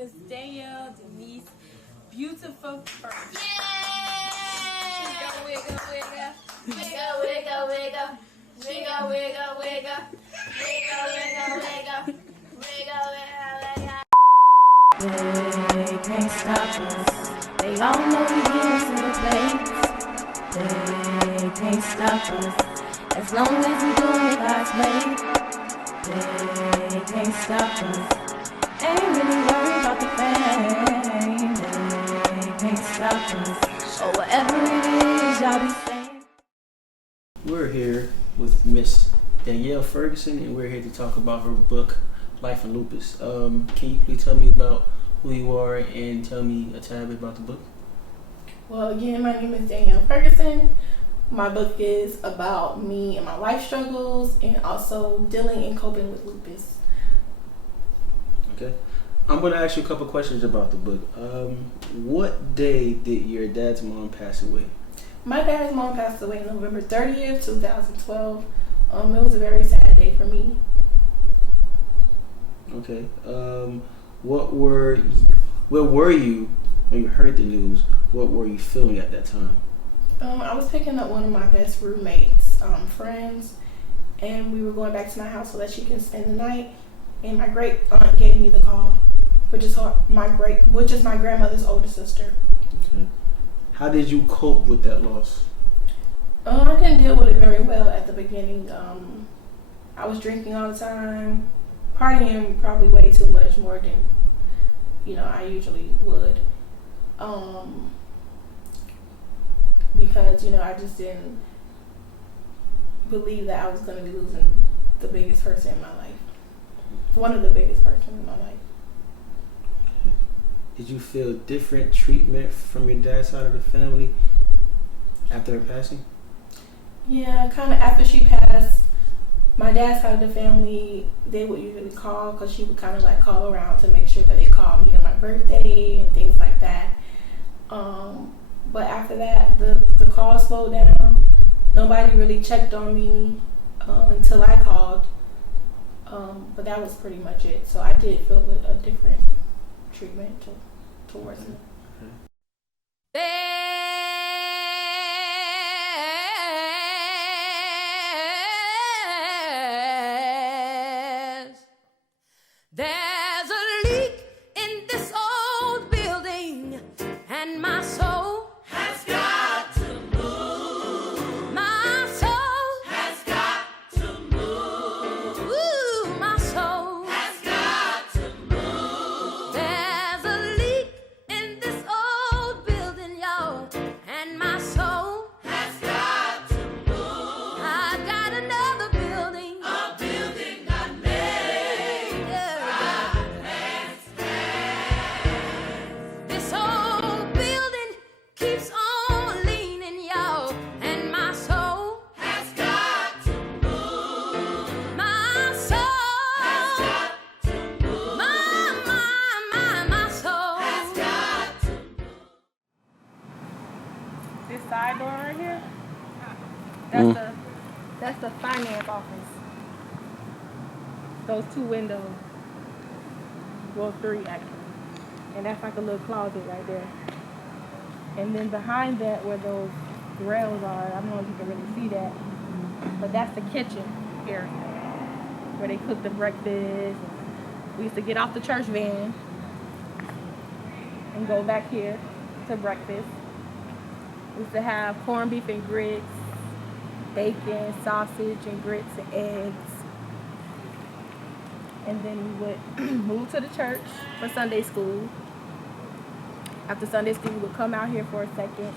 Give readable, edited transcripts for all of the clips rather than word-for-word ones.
Miss Danielle Denise, beautiful first. Yeah! Wiggle, wiggle, Wiggle, wiggle, wiggle. Wiggle, wiggle, wiggle. Wiggle, wiggle, wiggle. Wiggle, wiggle, wiggle. They can't stop us. They all know we get into the place. They can't stop us. As long as we doing it God's way. They can't stop us. Ain't really worried about the fame. They can't stop us. Or whatever it is y'all be saying. We're here with Miss Danielle Ferguson, and we're here to talk about her book, Life in Lupus. Can you please tell me about who you are and tell me a tad bit about the book? Well, again, my name is Danielle Ferguson. My book is about me and my life struggles and also dealing and coping with lupus. Okay. I'm going to ask you a couple questions about the book. What day did your dad's mom pass away? My dad's mom passed away November 30th, 2012. It was a very sad day for me. Okay. Where were you when you heard the news? What were you feeling at that time? I was picking up one of my best roommates' friends, and we were going back to my house so that she can spend the night. And my great aunt gave me the call, which is my grandmother's older sister. Okay. How did you cope with that loss? I didn't deal with it very well at the beginning. I was drinking all the time, partying probably way too much, more than I usually would. Because I just didn't believe that I was going to be losing the biggest person in my life. One of the biggest persons in my life. Did you feel different treatment from your dad's side of the family after her passing? Yeah, kind of after she passed, my dad's side of the family, they would usually call because she would kind of like call around to make sure that they called me on my birthday and things like that. But after that, the call slowed down. Nobody really checked on me until I called. But that was pretty much it. So I did feel a different treatment towards me. There's a leak in this old building, and my soul Has got to move. my soul, Has got to move. ooh, my soul. Has got to move. There's a leak in this old building, y'all, and my soul. Has got to move. I got another building. A building not made. Yeah. This old building keeps on leaning, y'all, and my soul, Has got to move. my soul, Has got to move. my soul. Has got to move. This side door right here, that's the finance office. Those two windows, well, three actually, and that's like a little closet right there. And then behind that, where those rails are, I don't know if you can really see that, but that's the kitchen area where they cook the breakfast. We used to get off the church van and go back here to breakfast. We used to have corned beef and grits, bacon, sausage, and grits and eggs. And then we would move to the church for Sunday school. After Sunday school, we would come out here for a second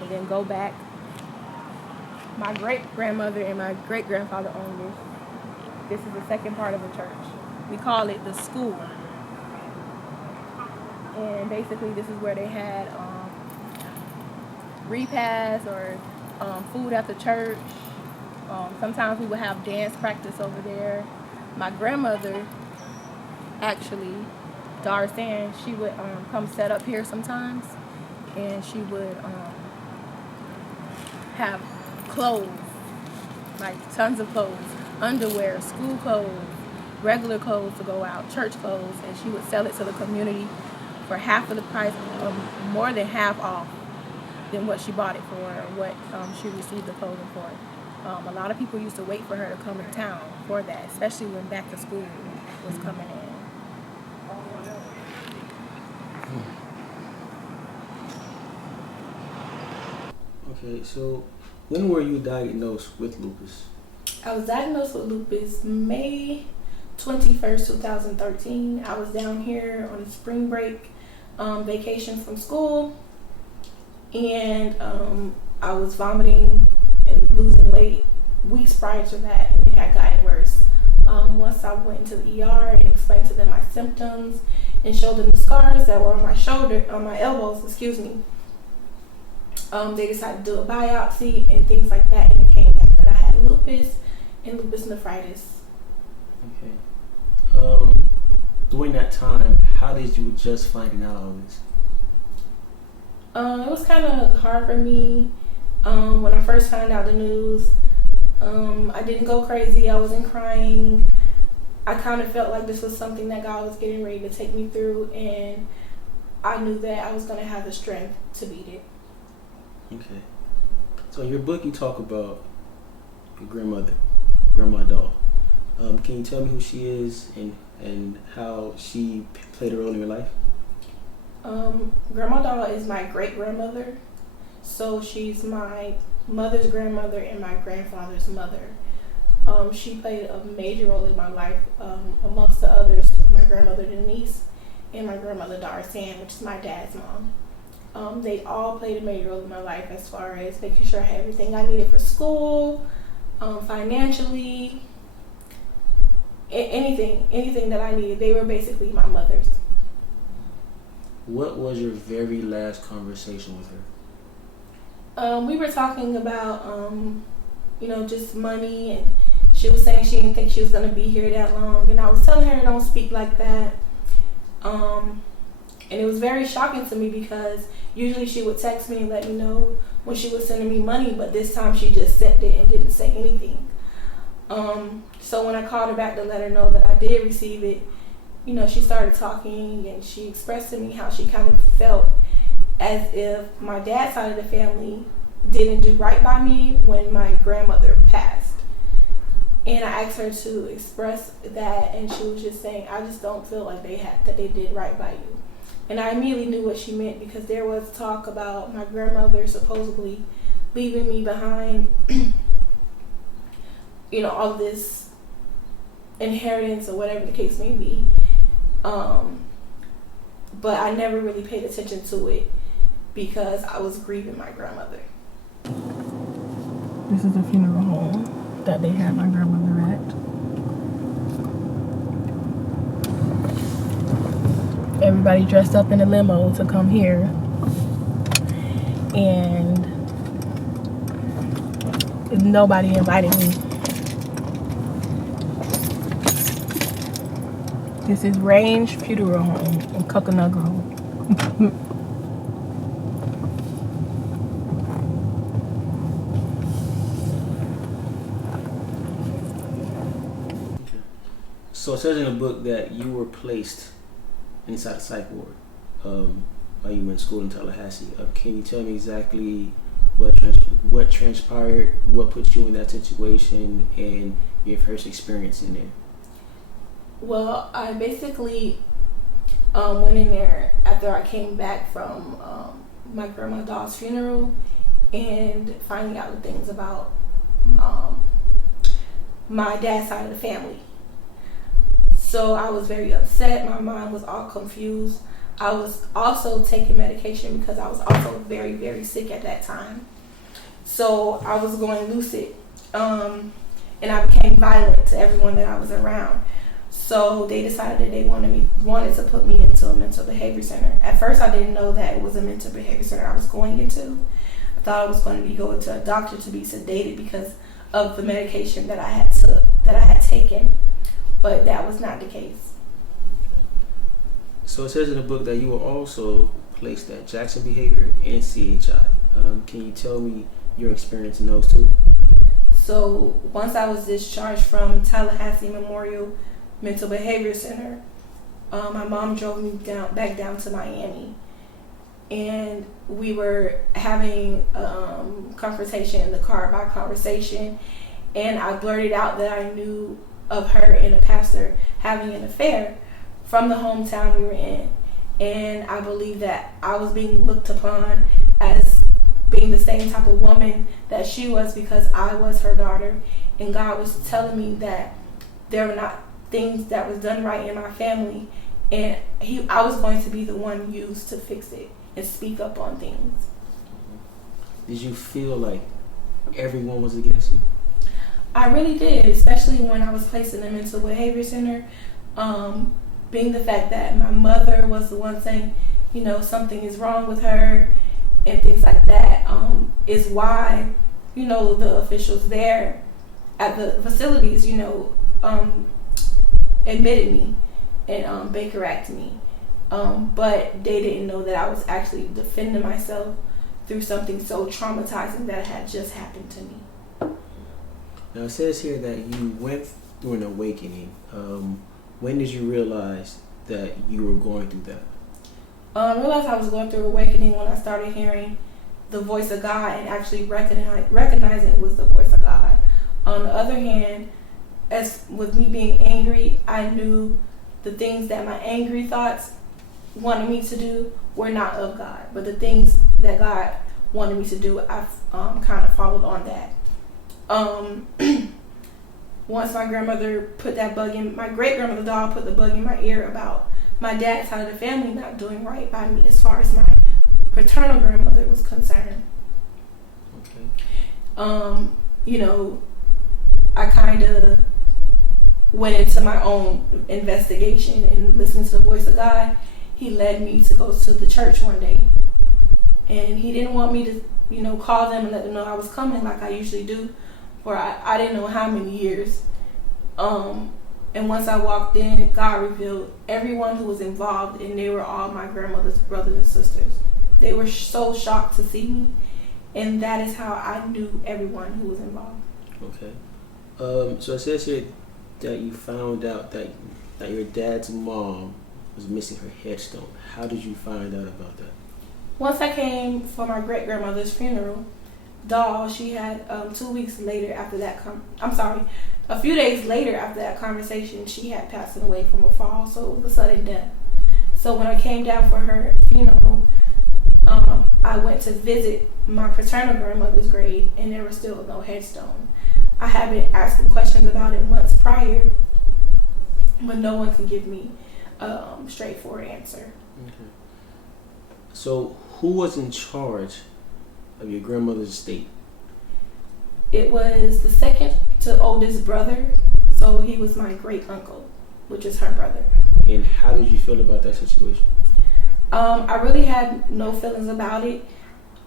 and then go back. My great-grandmother and my great-grandfather owned this. This is the second part of the church. We call it the school. And basically, this is where they had repasts or food after church. Sometimes we would have dance practice over there. My grandmother, actually, Darsan, she would come set up here sometimes, and she would have clothes, like tons of clothes, underwear, school clothes, regular clothes to go out, church clothes, and she would sell it to the community for half of the price, more than half off than what she bought it for, or what she received the clothing for. A lot of people used to wait for her to come in town for that, especially when back to school was coming in. Okay, so when were you diagnosed with lupus? I was diagnosed with lupus May 21st, 2013. I was down here on a spring break vacation from school, and I was vomiting and losing weight weeks prior to that, and it had gotten worse. Once I went into the ER and explained to them my symptoms and showed them the scars that were on my elbows, they decided to do a biopsy and things like that, and it came back that I had lupus and lupus nephritis. Okay. During that time, how did you adjust finding out all this? It was kind of hard for me when I first found out the news. I didn't go crazy. I wasn't crying. I kind of felt like this was something that God was getting ready to take me through, and I knew that I was going to have the strength to beat it. Okay. So in your book, you talk about your grandmother, Grandma Doll. Can you tell me who she is and how she played a role in your life? Grandma Doll is my great-grandmother. So she's my mother's grandmother and my grandfather's mother. She played a major role in my life, amongst the others, my grandmother Denise and my grandmother Darcy, which is my dad's mom. They all played a major role in my life as far as making sure I had everything I needed for school, financially, anything that I needed. They were basically my mothers. What was your very last conversation with her? We were talking about, just money, and she was saying she didn't think she was going to be here that long, and I was telling her don't speak like that. And it was very shocking to me because usually she would text me and let me know when she was sending me money, but this time she just sent it and didn't say anything. So when I called her back to let her know that I did receive it, she started talking, and she expressed to me how she kind of felt as if my dad's side of the family didn't do right by me when my grandmother passed. And I asked her to express that, and she was just saying, I just don't feel like they did right by you. And I immediately knew what she meant, because there was talk about my grandmother supposedly leaving me behind, all of this inheritance or whatever the case may be. But I never really paid attention to it because I was grieving my grandmother. This is the funeral home that they had my grandmother at. Everybody dressed up in a limo to come here, and nobody invited me. This is Range Funeral Home in Coconut Grove. Okay. So it says in the book that you were placed inside a psych ward while you were in school in Tallahassee. Can you tell me exactly what transpired, what put you in that situation, and your first experience in there? Well, I basically went in there after I came back from my grandma Doll's funeral and finding out the things about my dad's side of the family. So I was very upset. My mind was all confused. I was also taking medication because I was also very, very sick at that time. So I was going lucid, and I became violent to everyone that I was around. So they decided they wanted to put me into a mental behavior center. At first, I didn't know that it was a mental behavior center I was going into. I thought I was going to be going to a doctor to be sedated because of the medication that I had taken, but that was not the case. So it says in the book that you were also placed at Jackson Behavior and CHI. Can you tell me your experience in those two? So once I was discharged from Tallahassee Memorial mental behavior center, my mom drove me back down to Miami, and we were having a confrontation in the car by conversation, and I blurted out that I knew of her and a pastor having an affair from the hometown we were in, and I believe that I was being looked upon as being the same type of woman that she was because I was her daughter, and God was telling me that there were not things that was done right in my family, and I was going to be the one used to fix it and speak up on things. Did you feel like everyone was against you? I really did, especially when I was placed in the mental behavior center. Being the fact that my mother was the one saying, something is wrong with her and things like that, is why, the officials there at the facilities, admitted me and Baker acted me. But they didn't know that I was actually defending myself through something so traumatizing that had just happened to me. Now it says here that you went through an awakening. When did you realize that you were going through that? I realized I was going through awakening when I started hearing the voice of God and actually recognizing it was the voice of God. On the other hand, as with me being angry, I knew the things that my angry thoughts wanted me to do were not of God, but the things that God wanted me to do, I kind of followed on that. Once my grandmother put that bug in, my great grandmother doll put the bug in my ear about my dad's side of the family not doing right by me as far as my paternal grandmother was concerned. Okay. I kind of went into my own investigation and listened to the voice of God. He led me to go to the church one day, and he didn't want me to, call them and let them know I was coming like I usually do, for I didn't know how many years. And once I walked in, God revealed everyone who was involved, and they were all my grandmother's brothers and sisters. They were so shocked to see me, and that is how I knew everyone who was involved. Okay. So it says here that you found out that your dad's mom was missing her headstone. How did you find out about that? Once I came for my great-grandmother's funeral, she had 2 weeks later after that, a few days later after that conversation, she had passed away from a fall, so it was a sudden death. So when I came down for her funeral, I went to visit my paternal grandmother's grave, and there was still no headstone. I had been asking questions about it months prior, but no one could give me a straightforward answer. Okay. So who was in charge of your grandmother's estate? It was the second to oldest brother, so he was my great uncle, which is her brother. And how did you feel about that situation? I really had no feelings about it.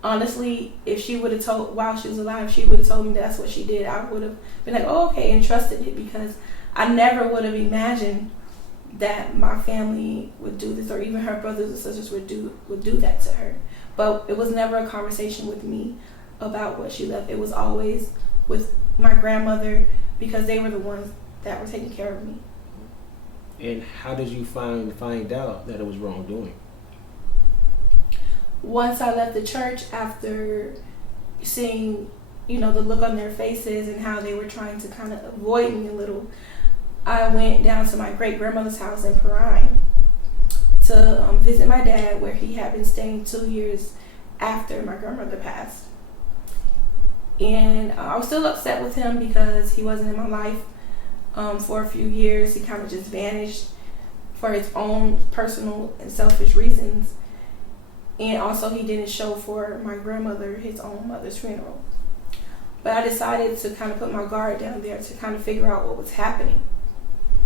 Honestly, if she would have told, while she was alive, she would have told me that's what she did, I would have been like, oh, okay, and trusted it, because I never would have imagined that my family would do this, or even her brothers and sisters would do that to her. But it was never a conversation with me about what she left. It was always with my grandmother, because they were the ones that were taking care of me. And how did you find out that it was wrongdoing? Once I left the church, after seeing, the look on their faces and how they were trying to kind of avoid me a little, I went down to my great-grandmother's house in Perrine to visit my dad, where he had been staying 2 years after my grandmother passed. And I was still upset with him because he wasn't in my life for a few years. He kind of just vanished for his own personal and selfish reasons. And also he didn't show for my grandmother, his own mother's funeral. But I decided to kind of put my guard down there to kind of figure out what was happening,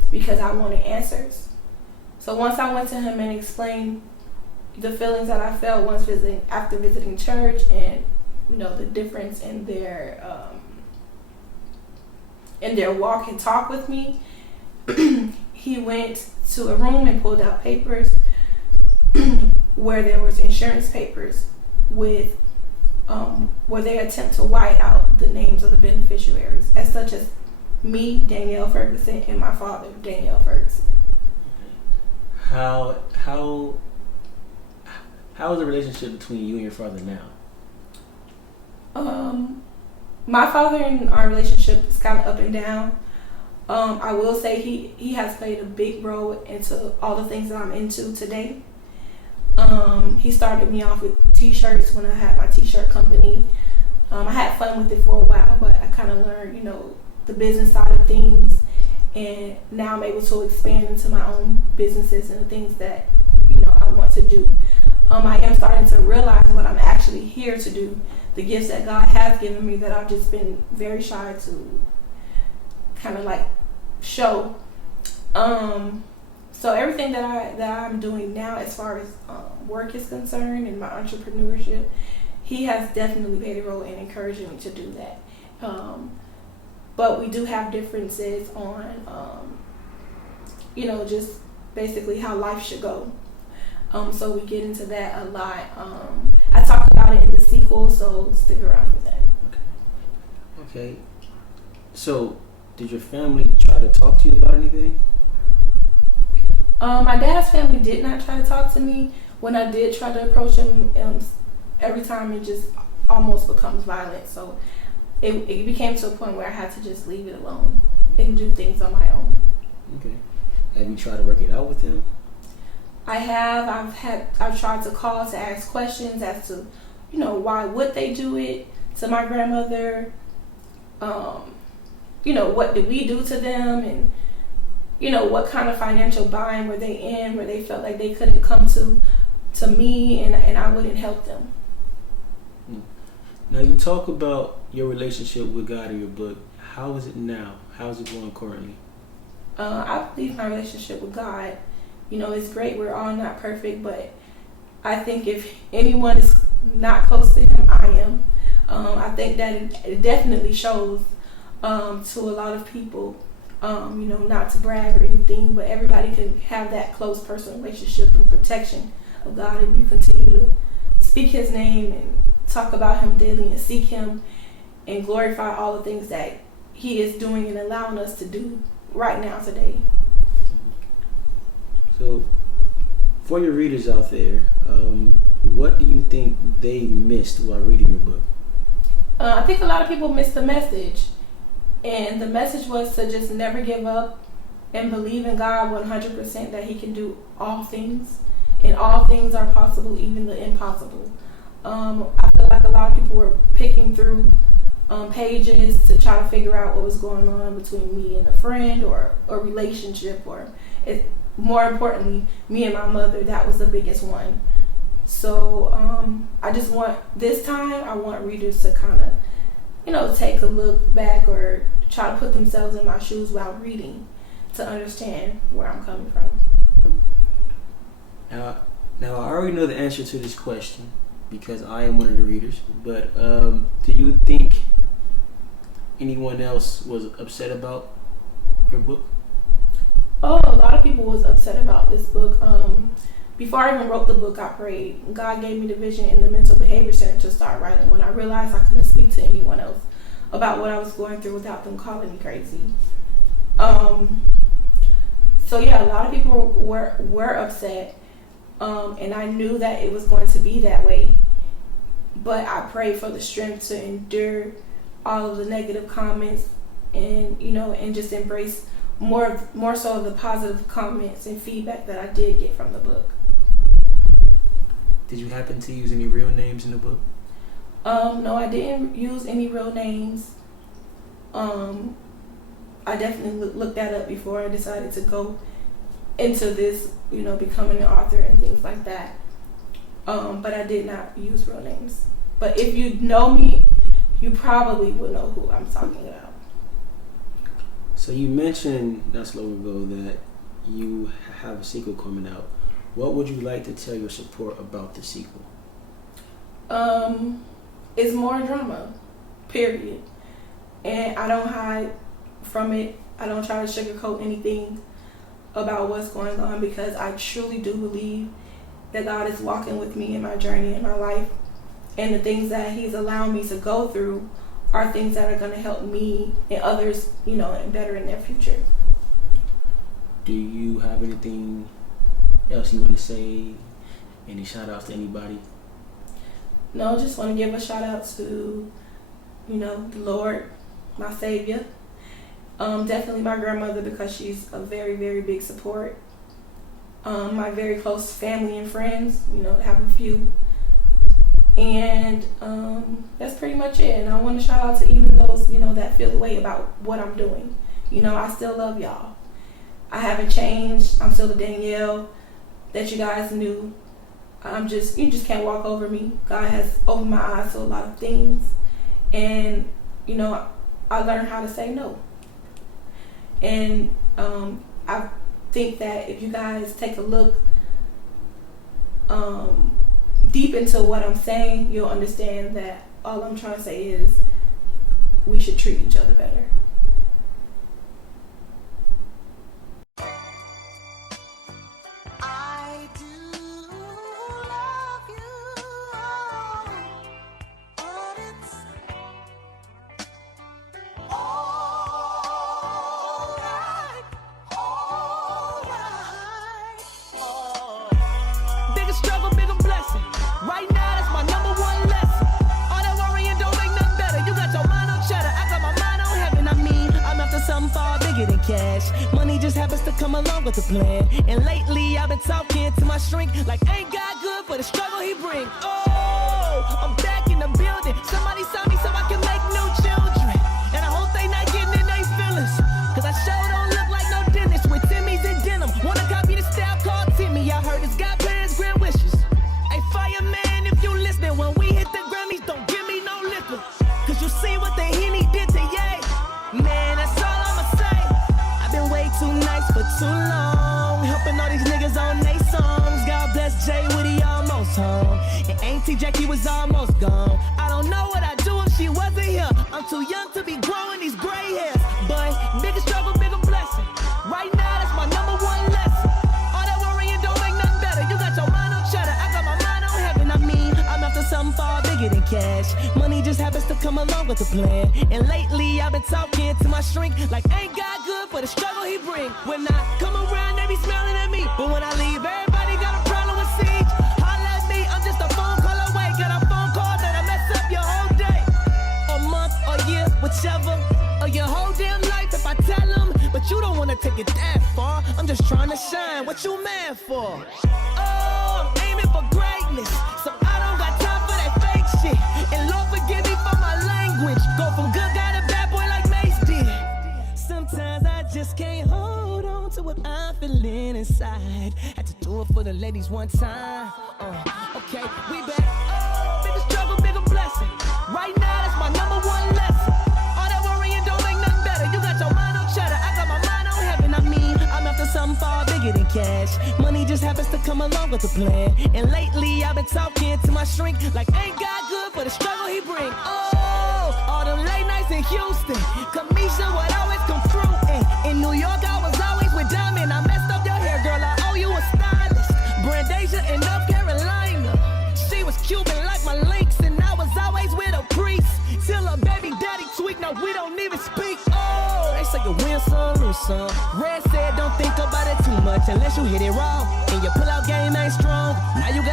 because I wanted answers. So once I went to him and explained the feelings that I felt after visiting church, and the difference in their walk and talk with me, he went to a room and pulled out papers where there was insurance papers with where they attempt to white out the names of the beneficiaries, as such as me, Danielle Ferguson, and my father, Danielle Ferguson. How is the relationship between you and your father now? My father and our relationship is kind of up and down. I will say he has played a big role into all the things that I'm into today. He started me off with t-shirts when I had my t-shirt company. I had fun with it for a while, but I kind of learned, the business side of things. And now I'm able to expand into my own businesses and the things that, I want to do. I am starting to realize what I'm actually here to do, the gifts that God has given me that I've just been very shy to kind of like show. So everything that I'm doing now as far as work is concerned and my entrepreneurship, he has definitely played a role in encouraging me to do that. But we do have differences on, just basically how life should go. So we get into that a lot. I talk about it in the sequel, so stick around for that. Okay. So, did your family try to talk to you about anything? My dad's family did not try to talk to me. When I did try to approach him, every time it just almost becomes violent. So it became to a point where I had to just leave it alone and do things on my own. Okay. Have you tried to work it out with him? I have. I've tried to call to ask questions as to, why would they do it to my grandmother? What did we do to them? And, what kind of financial bind were they in where they felt like they couldn't come to me and I wouldn't help them. Now you talk about your relationship with God in your book. How is it now? How is it going currently? I believe my relationship with God, it's great. We're all not perfect, but I think if anyone is not close to him, I am. I think that it definitely shows to a lot of people, not to brag or anything, but everybody can have that close personal relationship and protection of God if you continue to speak his name and talk about him daily and seek him and glorify all the things that he is doing and allowing us to do right now today. So, for your readers out there, what do you think they missed while reading your book? I think a lot of people missed the message. And the message was to just never give up and believe in God 100% that he can do all things. And all things are possible, even the impossible. I feel like a lot of people were picking through pages to try to figure out what was going on between me and a friend or a relationship, or more importantly, me and my mother. That was the biggest one. So I want readers to kind of, take a look back or try to put themselves in my shoes while reading to understand where I'm coming from. Now I already know the answer to this question because I am one of the readers, but do you think anyone else was upset about your book? Oh, a lot of people was upset about this book. Before I even wrote the book, I prayed. God gave me the vision in the mental behavior center to start writing when I realized I couldn't speak to anyone else about what I was going through without them calling me crazy. So yeah, a lot of people were upset, and I knew that it was going to be that way. But I prayed for the strength to endure all of the negative comments, and and just embrace more so of the positive comments and feedback that I did get from the book. Did you happen to use any real names in the book? No, I didn't use any real names. I definitely looked that up before I decided to go into this, becoming an author and things like that. But I did not use real names. But if you know me, you probably would know who I'm talking about. So you mentioned not so long ago that you have a sequel coming out. What would you like to tell your support about the sequel? It's more drama, period. And I don't hide from it. I don't try to sugarcoat anything about what's going on, because I truly do believe that God is walking with me in my journey in my life, and the things that he's allowing me to go through are things that are going to help me and others, you know, and better in their future. Do you have anything else you want to say? Any shout outs to anybody? No, just want to give a shout out to, you know, the Lord, my Savior. Definitely my grandmother, because she's a very, very big support. My very close family and friends, you know, have a few. And that's pretty much it. And I want to shout out to even those, you know, that feel the way about what I'm doing. You know, I still love y'all. I haven't changed. I'm still the Danielle that you guys knew. You just can't walk over me. God has opened my eyes to a lot of things. And, you know, I learned how to say no. And I think that if you guys take a look deep into what I'm saying, you'll understand that all I'm trying to say is we should treat each other better. I do love you, but it's alright. Bigger struggle, bigger blessing. Right now, that's my number one lesson. All that worrying don't make nothing better. You got your mind on cheddar, I got my mind on heaven. I mean, I'm after something far bigger than cash. Money just happens to come along with the plan. And lately, I've been talking to my shrink like, ain't God good for the struggle he bring? Oh, I'm back in the building. Somebody saw me so I can make new children. And I hope they not getting in their feelings. Cause I sure don't look like no dentist with Timmy's and denim. Wanna copy the style called Timmy. I heard it's got plans, grand wishes. Hey, fireman, if you listening, when we hit the Grammys, don't give me no liquor. Cause you see what the Henny did to Ye. Man, that's all I'ma say. I've been way too nice for too long. Helping all these niggas on they songs. God bless Jay Woody, almost home. And Auntie Jackie was almost gone. I don't know what I'd do if she wasn't here. I'm too young to be growing these gray hairs. But bigger struggle, bigger blessing. Right now, that's my number one lesson. All that worrying don't make nothing better. You got your mind on cheddar, I got my mind on heaven. I mean, I'm after something far bigger than cash. Money just happens to come along with the plan. And lately, I've been talking to my shrink like, ain't God good for the struggle he bring? When I come around, they be smiling at me. But when I leave, everybody got a problem with siege. Holla at me, I'm just a phone call away. Got a phone call that'll mess up your whole day. A month, a year, whichever. Or your whole damn life if I tell them. But you don't wanna take it that far. I'm just trying to shine. What you mad for? Oh, I'm aiming for greatness. So I don't got time for that fake shit. And Lord forgive me for my language. Go from good guy to bad boy like Mace did. Sometimes I just can't hold on to what I'm feeling inside. Had to do it for the ladies one time. Okay, we back. Oh, bigger struggle, bigger blessing. Right now, that's my number one lesson. All that worrying don't make nothing better. You got your mind on cheddar, I got my mind on heaven. I mean, I'm after something far bigger than cash. Money just happens to come along with the plan. And lately, I've been talking to my shrink like, ain't God good for the struggle he bring? Oh, all them late nights in Houston. Kamisha would always come through. In New York, I was always with Diamond. I messed up your hair, girl, I owe you a stylist. Brandasia in North Carolina. She was Cuban like my links, and I was always with a priest. Till her baby daddy tweaked, now we don't even speak. Oh, they say you win some, lose some. Red said don't think about it too much unless you hit it wrong. And your pull-out game ain't strong. Now you got